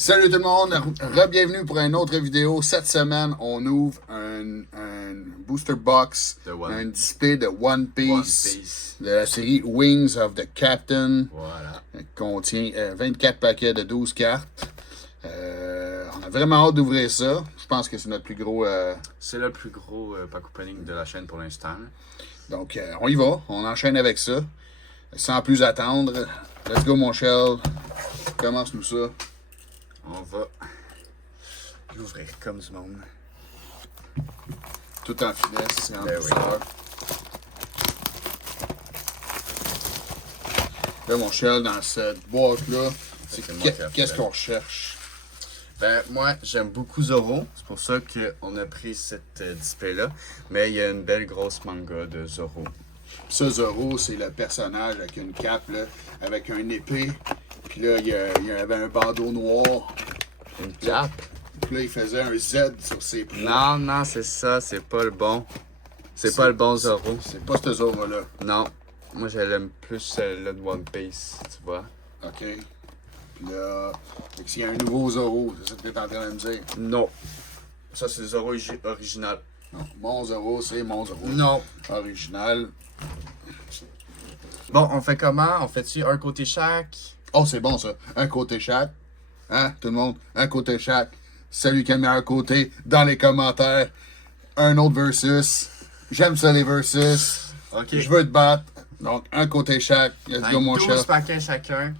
Salut tout le monde, re-bienvenue pour une autre vidéo. Cette semaine, on ouvre un booster box, un display de One Piece, de la série Wings of the Captain. Voilà. Qui contient 24 paquets de 12 cartes. On a vraiment hâte d'ouvrir ça. Je pense que c'est notre plus gros... C'est le plus gros pack opening de la chaîne pour l'instant. Donc, on y va. On enchaîne avec ça. Sans plus attendre. Let's go, mon Shell. Commence-nous ça. On va l'ouvrir comme du monde. Tout en finesse et en Ben douceur. Là, mon Shell, dans cette boîte-là, qu'est-ce qu'on cherche? Ben, moi, j'aime beaucoup Zoro. C'est pour ça qu'on a pris cette display-là. Mais il y a une belle grosse manga de Zoro. Ça, Zoro, c'est le personnage avec une cape, là, avec un épée. Puis là, il y avait un bandeau noir. Une cape? Puis là, il faisait un Z sur ses Non, bras. non, c'est ça. C'est pas le bon. C'est pas le bon Zoro. C'est pas ce Zoro-là. Non. Moi, j'aime plus celle-là de One Piece, tu vois. OK. Puis là, s'il y a un nouveau Zoro, c'est ça que tu es en train de me dire? Non. Ça, c'est Zoro original. Non. Mon Zoro, c'est mon Zoro. Non. Original. Bon, on fait comment? On fait-tu un côté chaque? Oh, c'est bon, ça. Un côté chaque. Hein, tout le monde? Un côté chaque. Celui qui a le meilleur côté, dans les commentaires. Un autre versus. J'aime ça, les versus. OK. Je veux te battre. Donc, un côté chaque. Let's go, mon 12 chat. paquets chacun.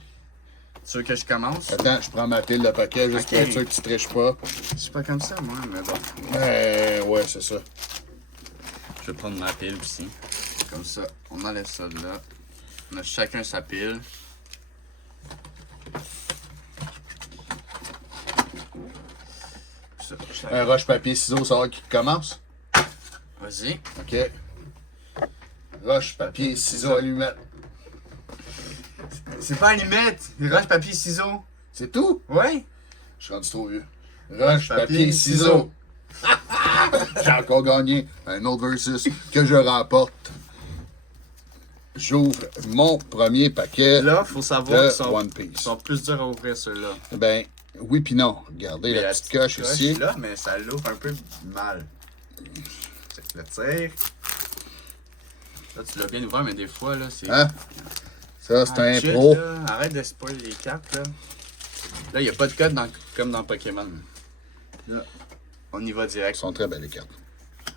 Tu veux que je commence? Attends, je prends ma pile de paquet juste pour être sûr que tu triches pas. Je suis pas comme ça, moi, mais bon. Ouais, c'est ça. Je vais prendre ma pile aussi. Comme ça, on enlève ça de là. On a chacun sa pile. Ça, Un roche, papier, ciseaux, ça va qui commence? Vas-y. OK. Roche, papier, ciseaux, allumette. C'est pas allumette. Roche, papier, ciseaux. C'est tout? Ouais. Je suis rendu trop vieux. Roche, papier, ciseaux. J'ai encore gagné un autre versus que je remporte. J'ouvre mon premier paquet Là, faut savoir de qu'ils sont, One Piece. sont plus durs à ouvrir ceux-là. Ben, oui pis non. Regardez Mais la petite coche ici. là, mais ça l'ouvre un peu mal. Je le tire. Là, tu l'as bien ouvert, mais des fois, là, c'est... Hein? Ça, c'est un chut, pro. là. Arrête de spoiler les cartes, là. Là, il n'y a pas de code comme dans Pokémon. Là, on y va Ils direct. sont très belles, les cartes.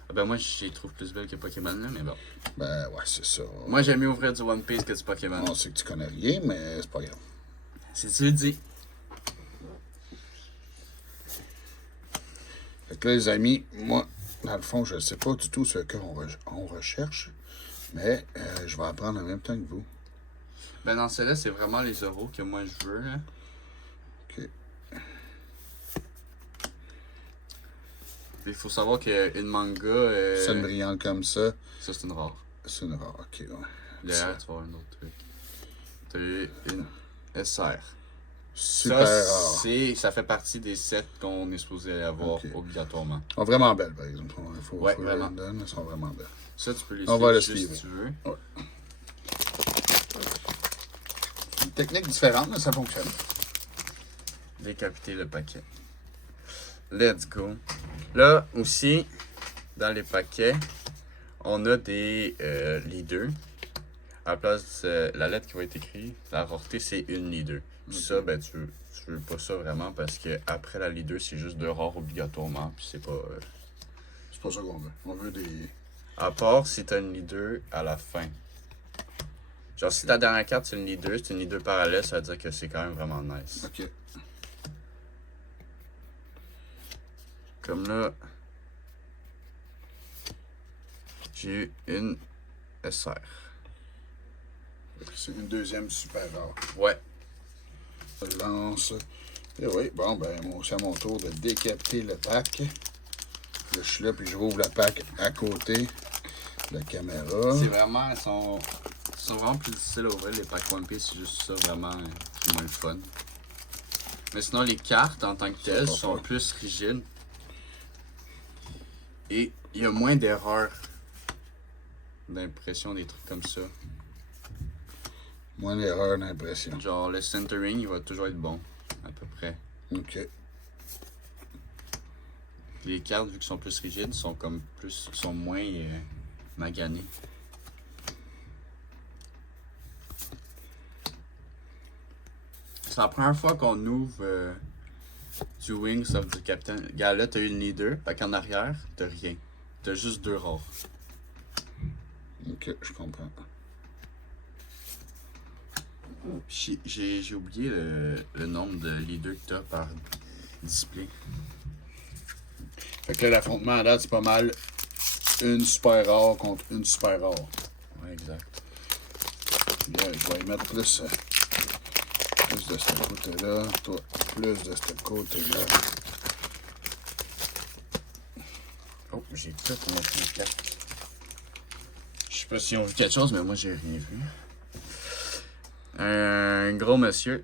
Ah ben moi, je les trouve plus belles que Pokémon, là, mais bon. Ben, ouais, c'est ça. Moi, j'aime mieux ouvrir du One Piece que du Pokémon. On sait que tu connais rien, mais c'est pas grave. Si tu le dis. Fait que là, les amis, moi, dans le fond, je ne sais pas du tout ce qu'on recherche, mais je vais apprendre en même temps que vous. Ben dans celle-là, c'est vraiment les Zoro que moi je veux, là. OK. Il faut savoir qu'une manga... Ça, une brillante comme ça, Ça, c'est une rare. c'est une rare. OK, ouais. Derrière, tu vas avoir un autre truc. T'as eu une SR. Super ça, rare. ça fait partie des sets qu'on est supposé avoir Ok. obligatoirement. Elles sont vraiment belles, par exemple. Faut Ouais, que je vraiment. les donne, elles sont vraiment belles. Ça, tu peux les On va suivre le juste suivre. si tu veux. Ouais. Une technique différente, mais ça fonctionne. Décapiter le paquet. Let's go. Là aussi, dans les paquets, on a des leaders. À la place de la lettre qui va être écrite, la rareté, c'est une leader. Puis ça, ben, tu veux pas ça vraiment parce que après la leader, c'est juste 2 rares obligatoirement. Puis c'est pas. C'est pas ça qu'on veut. On veut des... À part si t'as une leader à la fin. Genre, si ta dernière carte c'est une leader parallèle, ça veut dire que c'est quand même vraiment nice. OK. Comme là, j'ai eu une SR. C'est une deuxième super rare. Ouais. Je lance. Et oui, bon, ben, c'est à mon tour de décapiter le pack. Là, je suis là, puis je rouvre le pack à côté de la caméra. C'est vraiment, ils sont vraiment plus difficiles à ouvrir, les packs One Piece, c'est juste ça vraiment, c'est moins le fun. Mais sinon, les cartes en tant que telles sont plus rigides. Et il y a moins d'erreurs d'impression, des trucs comme ça. Moins d'erreurs d'impression. Genre, le centering, il va toujours être bon, à peu près. OK. Les cartes, vu qu'elles sont plus rigides, sont moins maganées. C'est la première fois qu'on ouvre du Wings of the Captain. Regarde, là, t'as eu le leader, fait qu'en arrière, t'as rien. T'as juste 2 rares. OK, je comprends. J'ai oublié le nombre de leaders que t'as par display. Fait que là, l'affrontement à date, c'est pas mal une super rare contre une super rare. Ouais, exact. Là, je vais y mettre plus de ce côté-là. Toi, plus de ce côté-là. Oh, j'ai tout pour mettre les cartes. Je sais pas si on vu quelque chose, mais moi, j'ai rien vu. Un gros monsieur.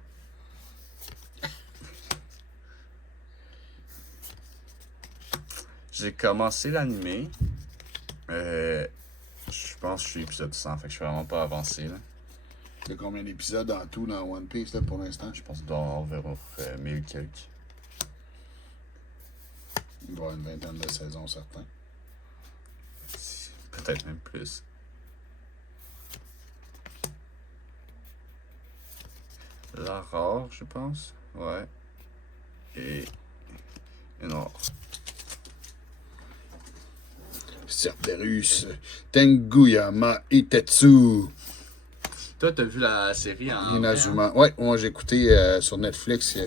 J'ai commencé l'animé. Je pense que je suis épisode 100, fait que je suis vraiment pas avancé là. Il y a combien d'épisodes en tout dans One Piece là, pour l'instant? Je pense qu'on verra 1000 quelques. Il doit y avoir une vingtaine de saisons, certains. Peut-être même plus. La rare, je pense. Ouais. Et une rare. Cerberus, Tenguyama Itetsu. Toi, t'as vu la série en... Inazuma. Ouais, moi j'ai écouté sur Netflix.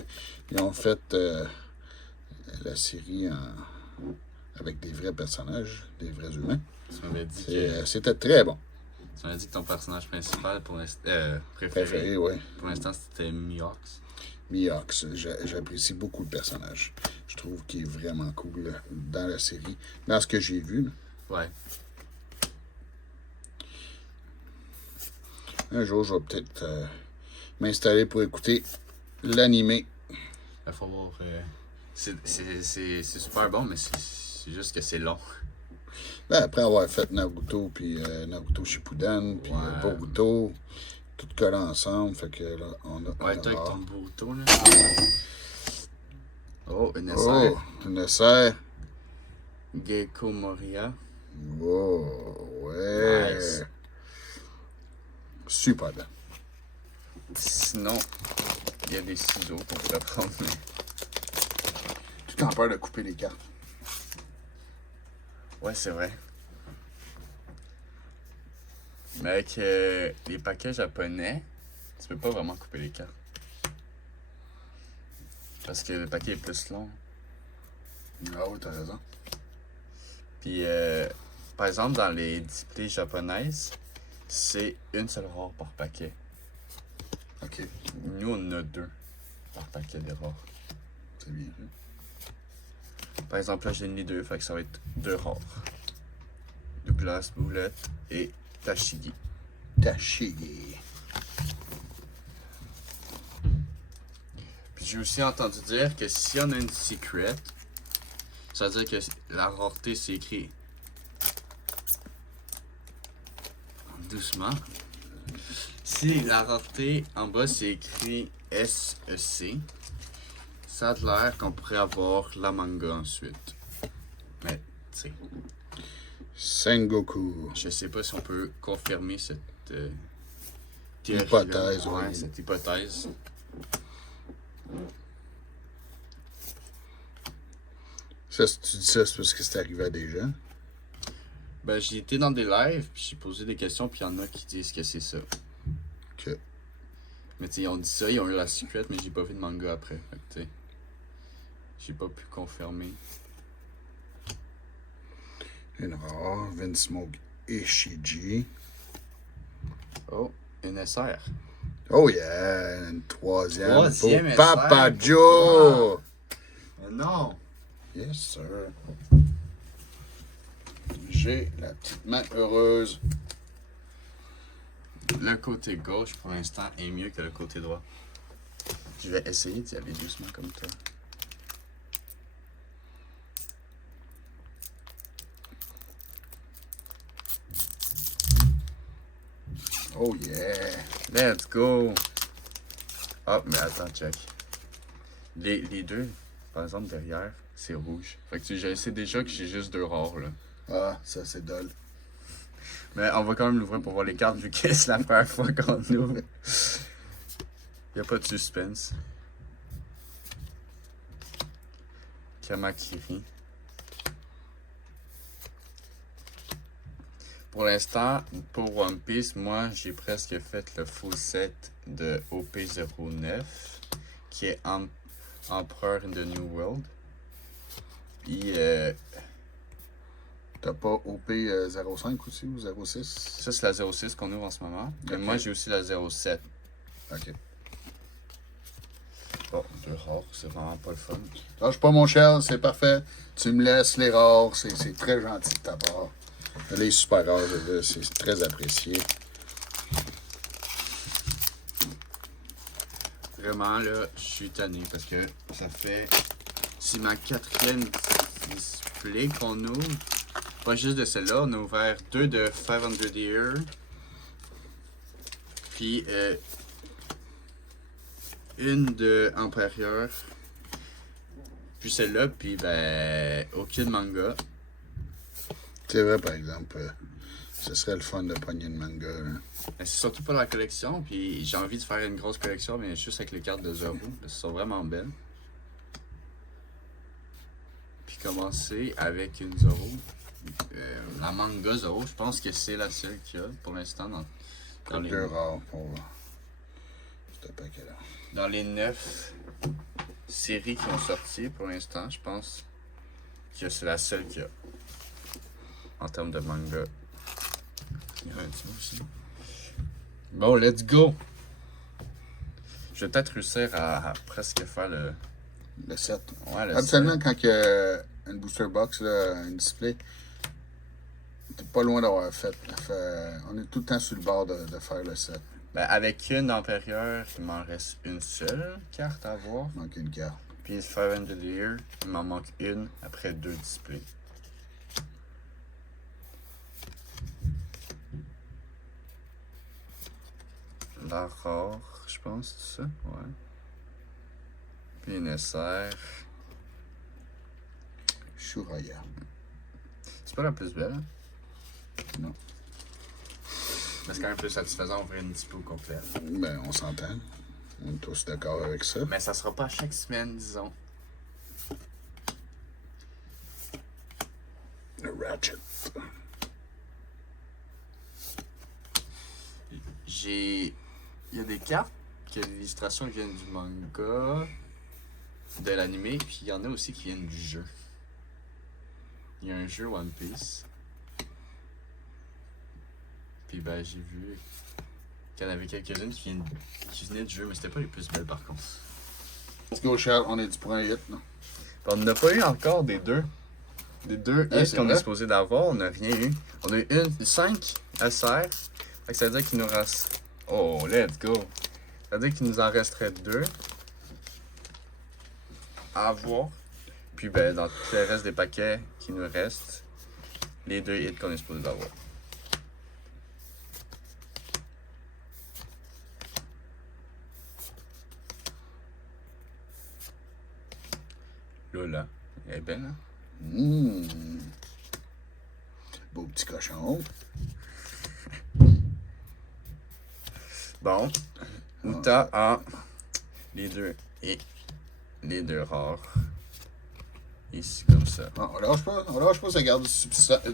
Ils ont fait la série avec des vrais personnages, des vrais humains. Tu m'avais dit que... C'était très bon. Tu m'avais dit que ton personnage principal pour l'instant... Préféré, ouais. Pour l'instant, c'était Miox. Miox, j'apprécie beaucoup le personnage. Je trouve qu'il est vraiment cool dans la série. Dans ce que j'ai vu. Là. Ouais. Un jour, je vais peut-être m'installer pour écouter l'animé. Il faut voir... c'est super bon, mais c'est juste que c'est long. Là, après avoir fait Naruto, puis Naruto Shippuden, puis Boruto, tout collé ensemble, fait que là, on a... Ouais, toi avec ton Boruto, là. Oh, une SR. Oh, une SR. Gecko Moria. Wow, ouais. Nice. Super bien. Sinon, il y a des ciseaux qu'on pourrait prendre, mais... Tout en peur de couper les cartes. Ouais, c'est vrai. Mais avec les paquets japonais, tu peux pas vraiment couper les cartes. Parce que le paquet est plus long. Ah oui, t'as raison. Puis, par exemple, dans les displays japonaises, c'est une seule rare par paquet. OK. Nous, on en a 2 par paquet de rares. C'est bien. Par exemple, là, j'ai une 2, fait que ça va être 2 rares. Douglas, Boulette et Tashigi. Tashigi. Puis j'ai aussi entendu dire que si on a une secret, ça veut dire que la rareté c'est écrit doucement. Si la rareté en bas c'est écrit SEC, ça a l'air qu'on pourrait avoir la manga ensuite. Mais, tu sais. Sengoku. Je sais pas si on peut confirmer cette théorie. Hypothèse, ouais, oui. cette hypothèse. Ça, si tu dis ça, c'est parce que c'est arrivé à des gens. Ben, j'ai été dans des lives, puis j'ai posé des questions, puis il y en a qui disent que c'est ça. OK. Mais tu sais, ils ont dit ça, ils ont eu la secret, mais j'ai pas vu de manga après. Fait que tu sais, j'ai pas pu confirmer. Une rare, Vinsmoke Ishiji. Oh, une SR. Oh yeah, une troisième. Troisième pour Papa Joe. Oh, non! Yes, sir. J'ai la petite main heureuse. Le côté gauche, pour l'instant, est mieux que le côté droit. Je vais essayer d'y aller doucement comme toi. Oh yeah. Let's go! Oh, mais attends, check. Les deux, par exemple, derrière, c'est rouge. Fait que je sais déjà que j'ai juste 2 rares, là. Ah, ça, c'est dole. Mais on va quand même l'ouvrir pour voir les cartes, vu que c'est la première fois qu'on ouvre. Y a pas de suspense. Kamakiri. Pour l'instant, pour One Piece, moi, j'ai presque fait le full set de OP09, qui est Empereur in the New World. Puis, T'as pas OP05 aussi ou 06? ça, c'est la 06 qu'on ouvre en ce moment. Mais moi, j'ai aussi la 07. Ok. Bon, 2 rares, c'est vraiment pas le fun. Lâche pas mon shell, c'est parfait. Tu me laisses les rares, c'est très gentil de ta part. Les super rares, c'est très apprécié. Vraiment, là, je suis tanné parce que ça fait... C'est ma 4e display qu'on ouvre. Pas juste de celle-là, on a ouvert 2 de 500 Year. Puis, une de Empereur. Puis celle-là, puis ben, aucun manga. C'est vrai, par exemple, ce serait le fun de pogner le manga. Hein. C'est surtout pas la collection, puis j'ai envie de faire une grosse collection, mais juste avec les cartes de Zoro. Elles sont vraiment belles. Puis commencer avec une Zoro. La manga Zoro, je pense que c'est la seule qu'il y a pour l'instant dans les... 2 rares pour ce paquet-là. Dans les 9 séries qui ont sorti pour l'instant, je pense que c'est la seule qu'il y a. En termes de manga. Il y a un petit aussi. Bon, let's go! Je vais peut-être réussir à presque faire le... Le 7. Ouais, le Absolument, 7. quand il y a une booster box, là, un display, t'es pas loin d'avoir fait. On est tout le temps sur le bord de faire le 7. Ben, avec une antérieure, il m'en reste une seule carte à avoir. Il manque une carte. Puis 500 Year, il m'en manque une après 2 displays. La rare, je pense, c'est ça? Ouais. Puis une SR. Shuraya. C'est pas la plus belle, hein? Non. Mais c'est quand même plus satisfaisant d'ouvrir une display au complet. Ben, on s'entend. On est tous d'accord avec ça. Mais ça sera pas chaque semaine, disons. Le Ratchet. Il y a des cartes que les illustrations viennent du manga, de l'anime, puis il y en a aussi qui viennent du jeu. Il y a un jeu One Piece. Puis ben j'ai vu qu'il y en avait quelques-unes qui venaient du jeu, mais c'était pas les plus belles par contre. Let's go, Charles, on est du point 8, non? On n'a pas eu encore des deux. Des 2 hits qu'on est supposé d'avoir, on n'a rien eu. On a eu 5 SR. Fait que ça veut dire qu'il nous reste. Oh, let's go! Ça veut dire qu'il nous en resterait 2 à avoir. Puis ben, dans tout le reste des paquets qui nous restent, les 2 hits qu'on est supposé d'avoir. Lola, elle est belle, hein? Beau petit cochon. Bon, Uta a les 2 et les 2 rares. Ici, comme ça. Ah, on lâche pas, ça garde du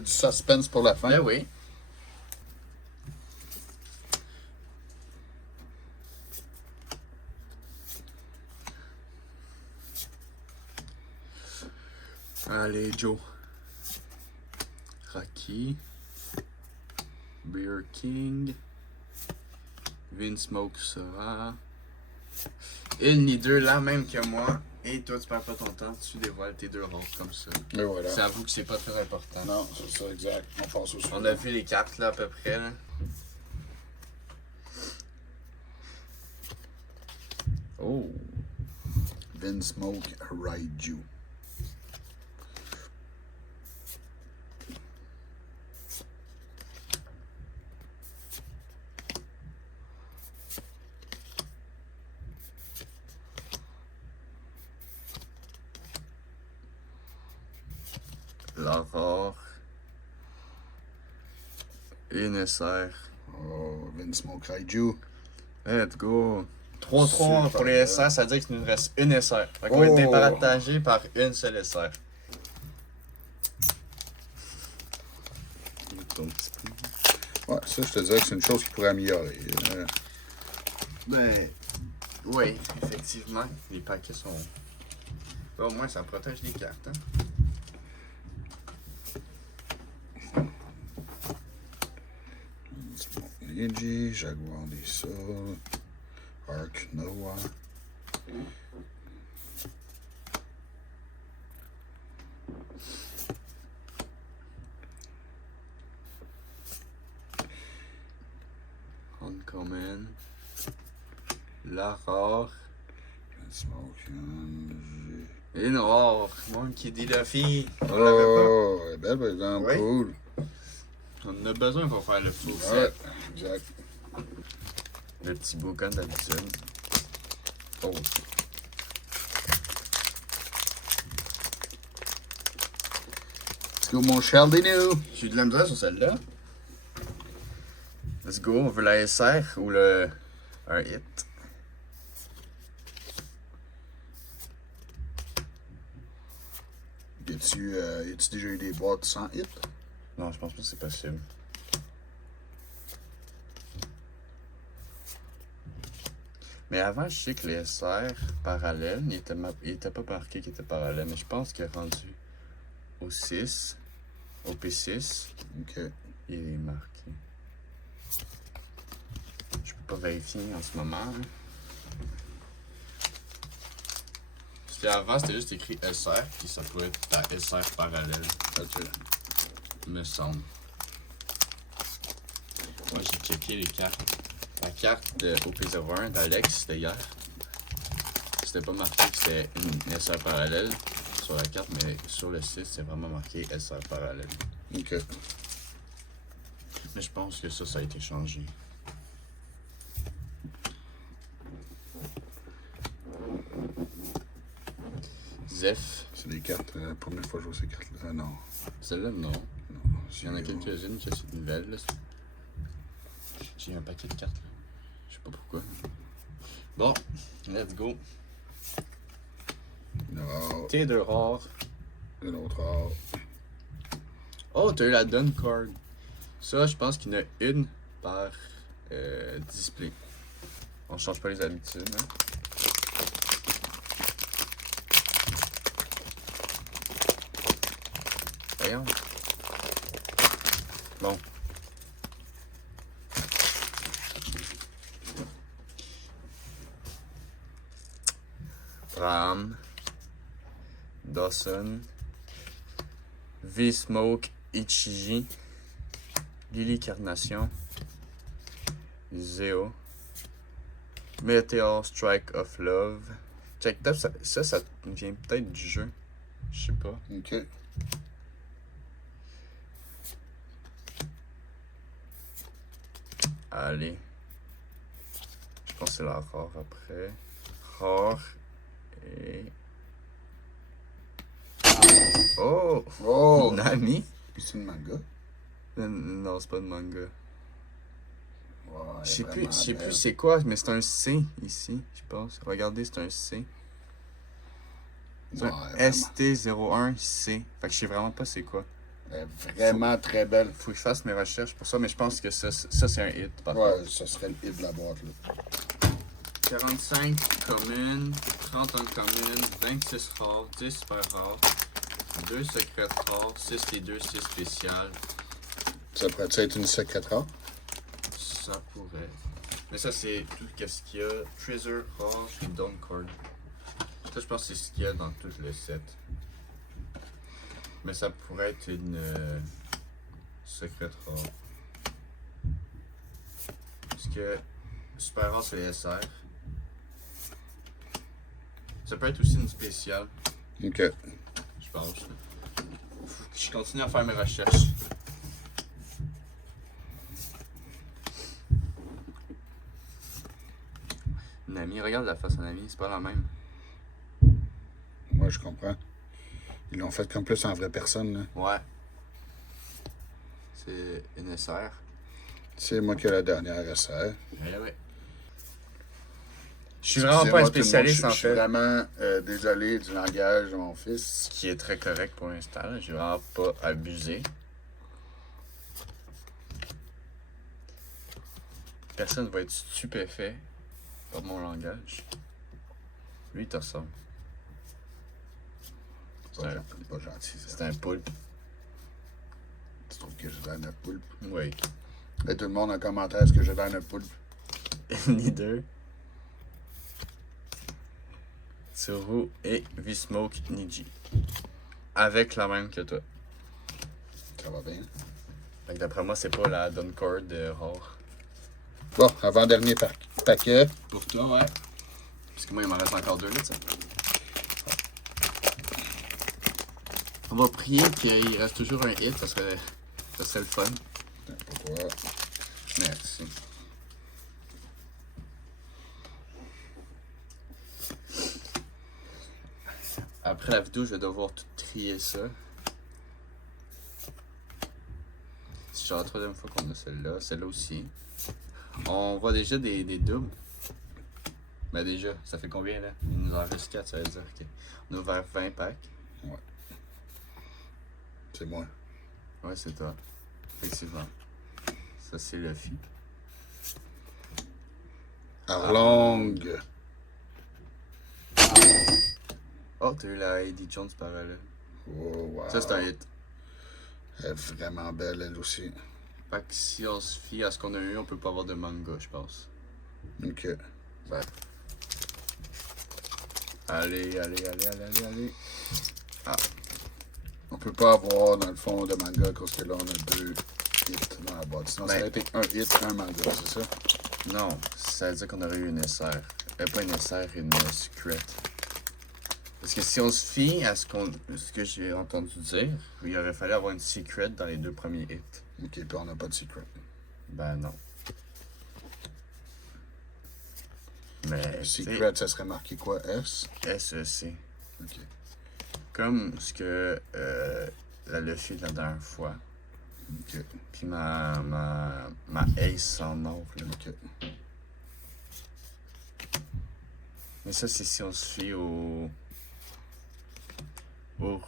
suspense pour la fin. Ben oui. Allez, Joe. Rocky. Beer King. Vince Smoke sera. Une ni deux, la même que moi. Et toi, tu perds pas ton temps, tu dévoiles tes 2 roses comme ça. Et voilà. J'avoue que c'est pas très important. Non, c'est ça, exact. On passe au suivant. On a vu les cartes là à peu près. Là. Oh. Vince Smoke Raiju. la rare. Une SR. Oh, Vinsmoke Kaiju. Let's go. 3-3 Super pour les belle. SR, ça veut dire qu'il nous reste une SR. Fait qu'on va être départagé par une seule SR. Ton petit peu. Ouais, ça, je te dirais que c'est une chose qui pourrait améliorer. Ben, oui, effectivement, les paquets sont. Au moins, ça protège les cartes. Hein? Luigi, Jaguar des Sols, Arc Noah. Uncommon. La rare. Vinsmoke. Une rare. Monkey D. Luffy. On l'avait Oh, elle est belle, par exemple. Oui. Cool. pas. On en a besoin pour faire le full Ouais, set. exact. Le petit boucan d'habitude. Oh. Let's go, mon Shelby New. J'ai eu de la misère sur celle-là. Let's go. On veut la SR ou le. Un hit. Y a-tu déjà eu des boîtes sans hit? Non, je pense pas que c'est possible. Mais avant, je sais que les SR parallèles, il était pas marqué qu'il était parallèle, mais je pense qu'il est rendu au 6, au P6, Ok. il est marqué. Je peux pas vérifier en ce moment. Hein. Parce qu'avant, c'était juste écrit SR, puis ça pouvait être ta SR parallèle. Ok. Me semble. Moi, j'ai checké les cartes. La carte de OP01 d'Alex, c'était hier. C'était pas marqué que c'était une SR parallèle sur la carte, mais sur le site, c'est vraiment marqué SR parallèle. Ok. Mais je pense que ça a été changé. Zef. C'est des cartes. Première fois que je joue ces cartes-là. Non. Celle-là, non. Non. Il y en a quelques-unes qui sont nouvelles. Là. J'ai un paquet de cartes. Là. Je sais pas pourquoi. Bon, let's go. Non. T2 rare. Une autre rare. Oh, t'as eu la Dun Card. Ça, je pense qu'il y en a une par display. On change pas les habitudes. Hein? Voyons. Bon. Ram. Dawson. V-Smoke. Ichiji. Lily Carnation. Zeo. Meteor Strike of Love. Check up, ça vient peut-être du jeu. Je sais pas. Ok. Allez. Je pense que c'est la rare après. Rare. Et. Oh! Oh! Nami? C'est une manga. Non, c'est pas de manga. Ouais, Je sais vraiment plus belle. c'est quoi, mais c'est un C ici, je pense. Regardez, c'est un C. C'est Ouais, un vraiment. ST01C. Fait que je sais vraiment pas c'est quoi. Elle est vraiment très belle. Faut que je fasse mes recherches pour ça, mais je pense que ça c'est un hit. Par Ouais, contre. ça serait le hit de la boîte, là. 45 communes, 30 uncommon, 26 rares, 10 super rares, 2 secrètes rares, 6 et 2, 6 spéciales. Ça pourrait être une secrète rare? Ça pourrait. Mais ça, c'est tout ce qu'il y a. Treasure rare et Dawn Card. Ça, je pense que c'est ce qu'il y a dans tout le set. Mais ça pourrait être une secrète rare. Parce que super rare, c'est les SR. Ça peut être aussi une spéciale, Ok. je pense. Je continue à faire mes recherches. Nami, regarde la face à Nami, c'est pas la même. Moi, je comprends. Ils l'ont fait comme plus en vraie personne, là. Ouais. C'est une SR. C'est moi qui ai la dernière SR. Ouais. Je suis vraiment pas un spécialiste, en fait. Je suis vraiment désolé du langage de mon fils. Ce qui est très correct pour l'instant. J'ai vraiment pas abusé. Personne va être stupéfait par mon langage. Lui, il te ressemble. Pas gentil, ça. C'est un poulpe. Tu trouves que j'ai l'air d'un poulpe? Oui. Et tout le monde en commentaire, est-ce que j'ai l'air d'un poulpe? Ni deux. Tsuru et V-Smoke Niji. Avec la même que toi. Ça va bien. Fait que d'après moi, c'est pas la Duncord rare. Bon, avant-dernier paquet. Pour toi, ouais. Parce que moi, il m'en reste encore 2 litres, ça. On va prier qu'il reste toujours un hit, ça serait le fun. Pourquoi? Merci. Après la vidéo, je vais devoir tout trier ça. C'est genre la 3e fois qu'on a celle-là aussi. On voit déjà des doubles. Ben déjà, ça fait combien là? Il nous en reste 4, ça veut dire qu'on a ouvert 20 packs. Ouais. C'est moi. Ouais, c'est toi. Effectivement. Ça, c'est Luffy. Arlong. Oh, t'as eu la Eddie Jones parallèle. Oh, wow. Ça, c'est un hit. Elle est vraiment belle, elle aussi. Fait que si on se fie à ce qu'on a eu, on peut pas avoir de manga, je pense. Ok. Ouais. Allez. Ah. On peut pas avoir, dans le fond, de manga, parce que là, on a 2 hits dans la boîte. Sinon, ça aurait été un hit, un manga, c'est ça? Non, ça veut dire qu'on aurait eu une SR. Pas une SR, une secret. Parce que si on se fie à ce que j'ai entendu dire, il aurait fallu avoir une secret dans les 2 premiers hits. Ok, puis on n'a pas de secret. Ben non. Mais. Secret, ça serait marqué quoi? S? SEC. Ok. Comme ce que la Luffy la dernière fois. Ok. Puis ma Ace en or. Là. Ok. Mais ça, c'est si on se fie aux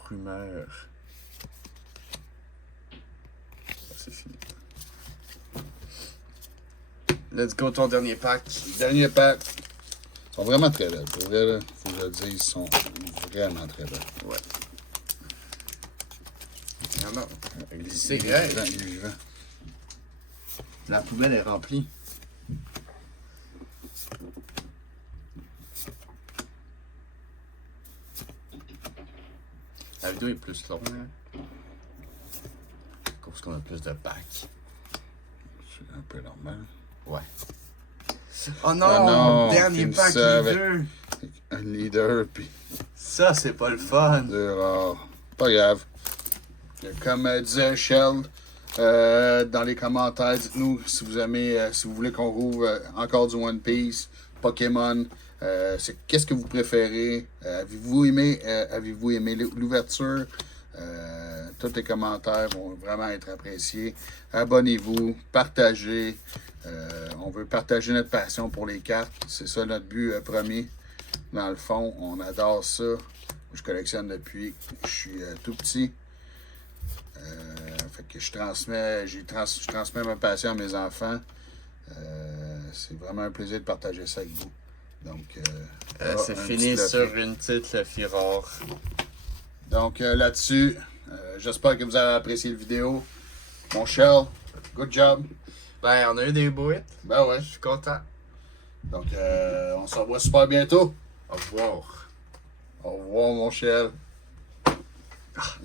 rumeurs. C'est fini. Let's go, ton dernier pack. Dernier pack. Ils sont vraiment très belles. Pour vrai, là, faut que je le dise, ils sont vraiment très belles. Ouais. Non. C'est vrai. Il est vivant. La poubelle est remplie. La vidéo est plus longue. Hein? Parce qu'on a plus de packs. C'est un peu normal. Ouais. Oh non, dernier pack leader. Un leader, puis ça, c'est pas le fun. 2 rares. Pas grave. Comme disait Shell dans les commentaires, dites-nous si vous aimez, si vous voulez qu'on rouvre encore du One Piece, Pokémon. Qu'est-ce que vous préférez? Avez-vous aimé l'ouverture? Tous les commentaires vont vraiment être appréciés. Abonnez-vous, partagez. On veut partager notre passion pour les cartes. C'est ça notre but premier. Dans le fond, on adore ça. Je collectionne depuis que je suis tout petit. Fait que je transmets ma passion à mes enfants. C'est vraiment un plaisir de partager ça avec vous. Donc, c'est fini sur une petite Luffy rare. Donc là-dessus, j'espère que vous avez apprécié la vidéo. Mon Shell, good job. Ben, on a eu des beaux hits. Ben ouais. Je suis content. Donc, on se revoit super bientôt. Au revoir. Au revoir, mon Shell. Ah.